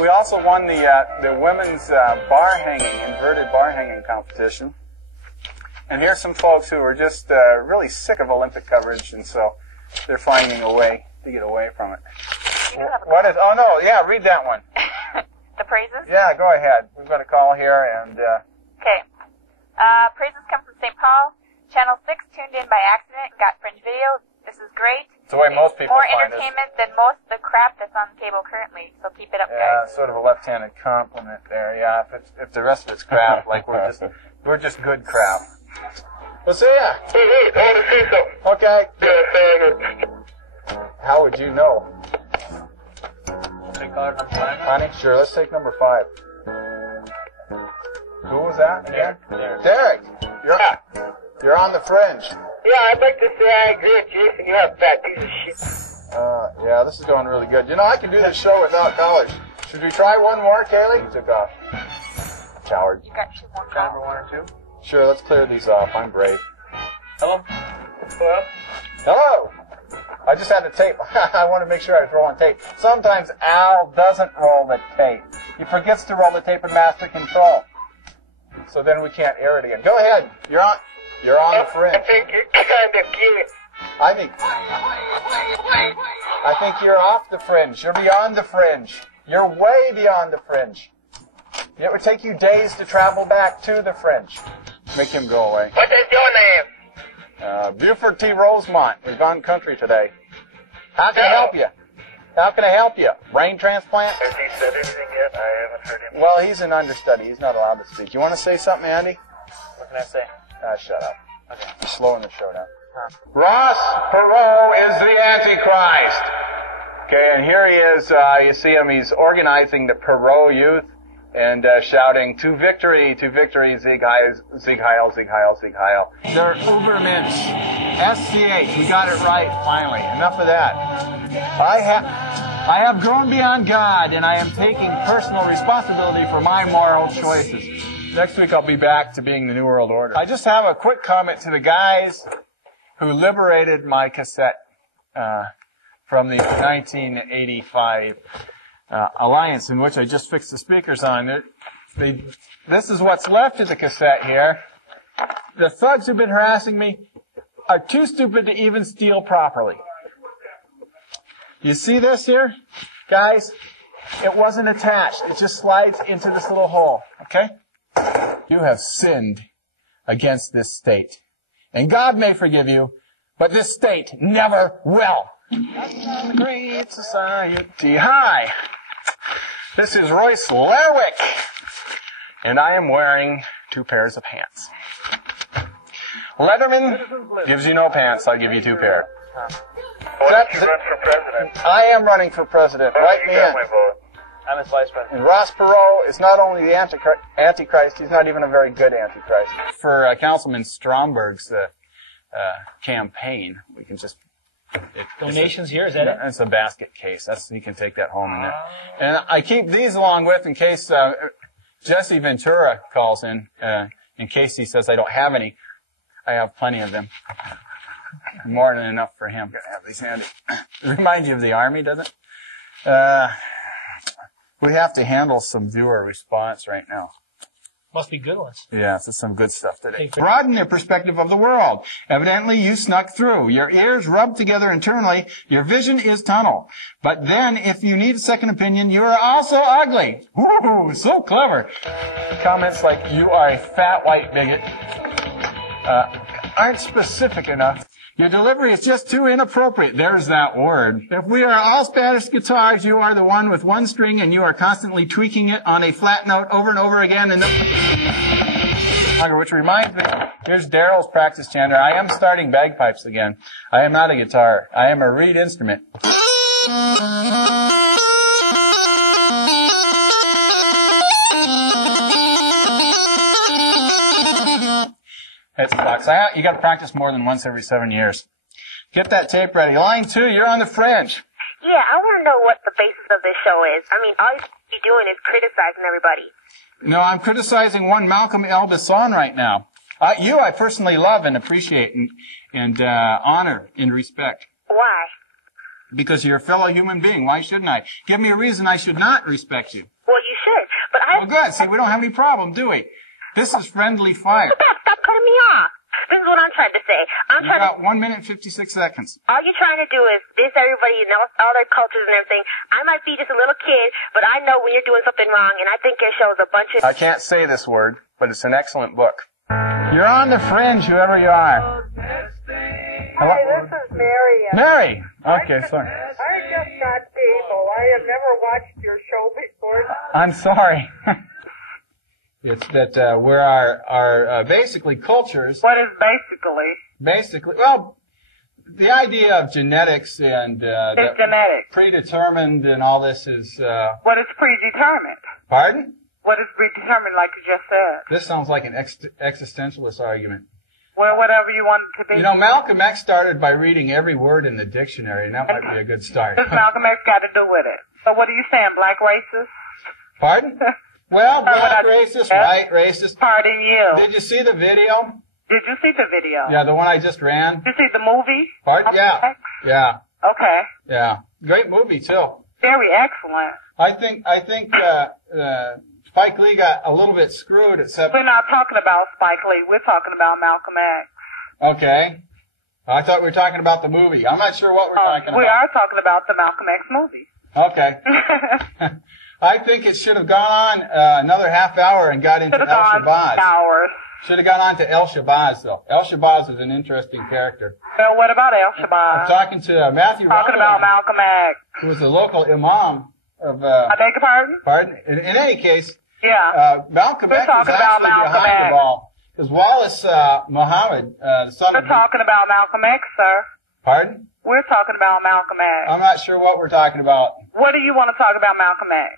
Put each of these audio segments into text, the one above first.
We also won the women's bar hanging, inverted bar hanging competition. And here's some folks who are just really sick of Olympic coverage, and so they're finding a way to get away from it. What is? Oh no, yeah, read that one. The praises? Yeah, go ahead. We've got a call here, and okay. Praises come from St. Paul. Channel 6 tuned in by accident and got Fringe video. This is great. It's the way most people More find entertainment than most of the crap that's on the cable currently. So keep it up, yeah, guys. sort of a left-handed compliment there. Yeah, if the rest of it's crap, like we're just good crap. We'll see ya. Okay. How would you know? Take caller number 5. Honey, sure. Let's take number 5. Who was that again? Derek. You're on the Fringe. Yeah, I'd like to say I agree with Jason. You're a fat piece of shit. Yeah, this is going really good. You know, I can do this show without college. Should we try one more, Kaylee? You took off. Coward. You got 2 more Try number calls. 1 or 2. Sure, let's clear these off. I'm brave. Hello? Hello? Hello! I just had the tape. I want to make sure I was rolling tape. Sometimes Al doesn't roll the tape. He forgets to roll the tape in master control. So then we can't air it again. Go ahead. You're on the Fringe. I think you're kind of cute. I think you're off the Fringe. You're beyond the Fringe. You're way beyond the Fringe. It would take you days to travel back to the Fringe. Make him go away. What is your name? Buford T. Rosemont. We've gone country today. How can I help you? How can I help you? Brain transplant? Has he said anything yet? I haven't heard him. Well, he's an understudy. He's not allowed to speak. You want to say something, Andy? What can I say? Shut up. Okay. You're slowing the show down. Ross Perot is the Antichrist. Okay, and here he is. You see him. He's organizing the Perot youth and shouting, "To victory, Sieg Heil, Sieg Heil, Sieg Heil, Sieg Heil." They're Ubermensch. SCH. We got it right, finally. Enough of that. I have grown beyond God, and I am taking personal responsibility for my moral choices. Next week I'll be back to being the New World Order. I just have a quick comment to the guys who liberated my cassette from the 1985 Alliance, in which I just fixed the speakers on. This is what's left of the cassette here. The thugs who've been harassing me are too stupid to even steal properly. You see this here? Guys, it wasn't attached. It just slides into this little hole, okay? You have sinned against this state. And God may forgive you, but this state never will. Great society. Hi. This is Royce Lerwick. And I am wearing 2 pairs of pants. Letterman gives you no pants. I'll give you 2 pairs. Why don't you run for president? I am running for president. Write me in. I'm his vice president. And Ross Perot is not only the Antichrist, he's not even a very good Antichrist. For Councilman Stromberg's campaign, we can just... Donations here, is that it? It's a basket case. You can take that home. And I keep these along with in case Jesse Ventura calls in case he says I don't have any. I have plenty of them. More than enough for him. Gotta have these handy. It reminds you of the Army, doesn't it? We have to handle some viewer response right now. Must be good ones. Yeah, this is some good stuff today. Broaden your perspective of the world. Evidently, you snuck through. Your ears rubbed together internally. Your vision is tunnel. But then, if you need a second opinion, you are also ugly. Ooh, so clever. Comments like, "You are a fat white bigot," aren't specific enough. Your delivery is just too inappropriate. There's that word. If we are all Spanish guitars, you are the one with 1 string and you are constantly tweaking it on a flat note over and over again. Which reminds me, here's Daryl's practice chanter. I am starting bagpipes again. I am not a guitar. I am a reed instrument. It sucks. You got to practice more than once every 7 years. Get that tape ready. Line 2, you're on the Fringe. Yeah, I want to know what the basis of this show is. I mean, all you're doing is criticizing everybody. No, I'm criticizing one Malcolm L. Besson right now. I personally love and appreciate and honor and respect. Why? Because you're a fellow human being. Why shouldn't I? Give me a reason I should not respect you. Well, you should. But Well, good. See, we don't have any problem, do we? This is friendly fire. Stop cutting me off. This is what I'm trying to say. You've got 1 minute and 56 seconds. All you're trying to do is diss everybody and all their cultures and everything. I might be just a little kid, but I know when you're doing something wrong, and I think your show is a bunch of... I can't say this word, but it's an excellent book. You're on the Fringe, whoever you are. Hello? Hi, this is Mary. Mary! Okay, sorry. I just got cable. I have never watched your show before. I'm sorry. It's that we're our basically cultures. What is basically? Basically, well, the idea of genetics and It's genetics. predetermined and all this is. What is predetermined? Pardon? What is predetermined, like you just said? This sounds like an existentialist argument. Well, whatever you want it to be. You know, Malcolm X started by reading every word in the dictionary, and that might be a good start. What's Malcolm X got to do with it? So what are you saying, black racist? Pardon? Well, black racist, white racist. Pardon you. Did you see the video? Did you see the video? Yeah, the one I just ran. Did you see the movie? Pardon? Yeah. Yeah. Okay. Yeah. Great movie, too. Very excellent. I think Spike Lee got a little bit screwed, except... We're not talking about Spike Lee. We're talking about Malcolm X. Okay. I thought we were talking about the movie. I'm not sure what we're talking about. We are talking about the Malcolm X movie. Okay. I think it should have gone on another half hour and got into El Shabazz. Hours. Should have gone on to El Shabazz, though. El Shabazz is an interesting character. So what about El Shabazz? I'm talking to Matthew Talking about Malcolm X. who was a local imam of... I beg your pardon? Pardon? In any case, Yeah. Malcolm X was talking about actually Malcolm behind X. the ball. Because Wallace Muhammad, the son We're of... talking about Malcolm X, sir. Pardon? We're talking about Malcolm X. I'm not sure what we're talking about. What do you want to talk about Malcolm X?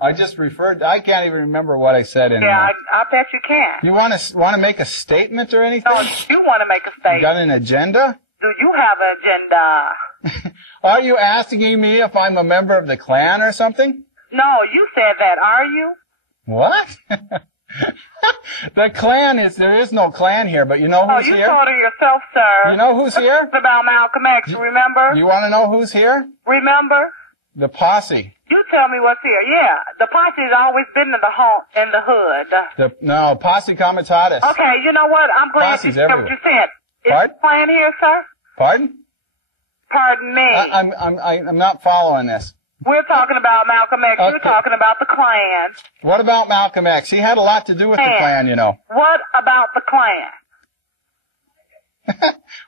I just referred to, I can't even remember what I said in Yeah, there. I bet you can. You want to make a statement or anything? No, you want to make a You statement. got an agenda? Do you have an agenda? Are you asking me if I'm a member of the Klan or something? No, you said that, are you? What? The Klan there is no Klan here, but you know who's you here? told her yourself, sir. You know who's here? It's about Malcolm X, remember? You want to know who's here? Remember? The posse. You tell me what's here. Yeah, the posse's always been in the hood. No, posse comitatus. Okay, you know what? I'm glad Posse's you said what everywhere. you said. Is Pardon? the Klan here, sir? Pardon? Pardon me. I'm not following this. We're talking about Malcolm X. Okay. You're talking about the Klan. What about Malcolm X? He had a lot to do with the Klan, you know. What about the Klan?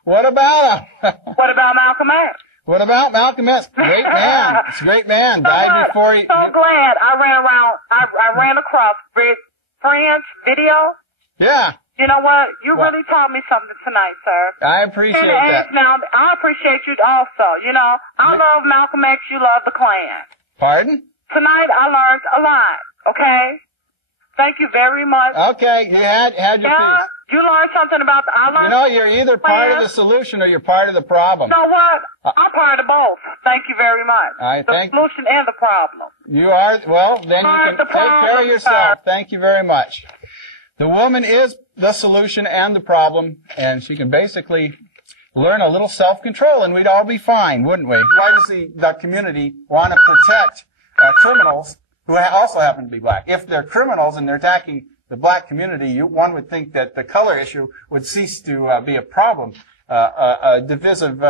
What about him? What about Malcolm X? What about Malcolm X? Great man. It's a great man. Died before he... So glad I ran across Fringe video. Yeah. You know what? You really taught me something tonight, sir. I appreciate that. Now, I appreciate you also. You know, I love Malcolm X. You love the Klan. Pardon? Tonight, I learned a lot. Okay? Thank you very much. Okay, you had your piece. You learned something about You know, you're either part of the solution or you're part of the problem. You know what? I'm part of both. Thank you very much. The solution and the problem. You are, well, then you can take care of yourself. Thank you very much. The woman is the solution and the problem, and she can basically learn a little self-control, and we'd all be fine, wouldn't we? Why does the community want to protect criminals who also happen to be black? If they're criminals and they're attacking the black community, one would think that the color issue would cease to be a problem, a divisive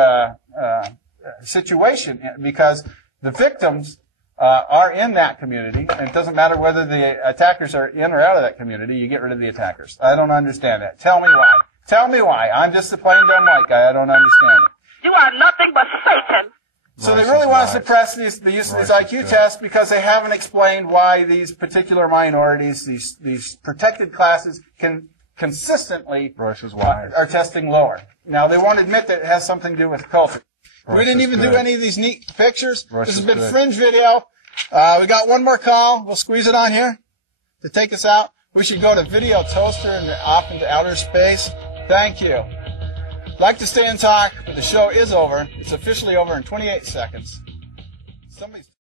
situation, because the victims are in that community, and it doesn't matter whether the attackers are in or out of that community, you get rid of the attackers. I don't understand that. Tell me why. Tell me why. I'm just a plain dumb white guy. I don't understand it. You are nothing but Satan. So they really want to suppress the use of these IQ tests because they haven't explained why these particular minorities, these protected classes, can consistently are testing lower. Now, they won't admit that it has something to do with culture. We didn't even do any of these neat pictures. This has been Fringe Video. We got one more call. We'll squeeze it on here to take us out. We should go to Video Toaster and off into outer space. Thank you. Like to stay and talk, but the show is over. It's officially over in 28 seconds. Somebody's